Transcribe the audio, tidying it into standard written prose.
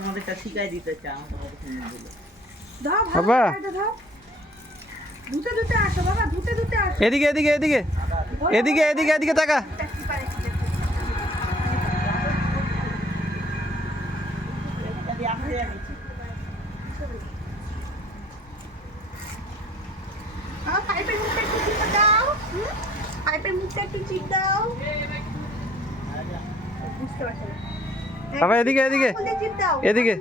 তোমাদেরটা শিখাই দিতে চাও দাও বাবা। দাও ধুতে ধুতে আসো বাবা, ধুতে ধুতে আসো। এদিকে এদিকে এদিকে এদিকে এদিকে এদিকে তাকা। আমার পাইপের মুখটা একটু চিপ দাও। পাইপের মুখটা একটু চিপ দাও। বুঝতে পারছো না? বাবা এদিকে এদিকে চিপ দাও। এদিকে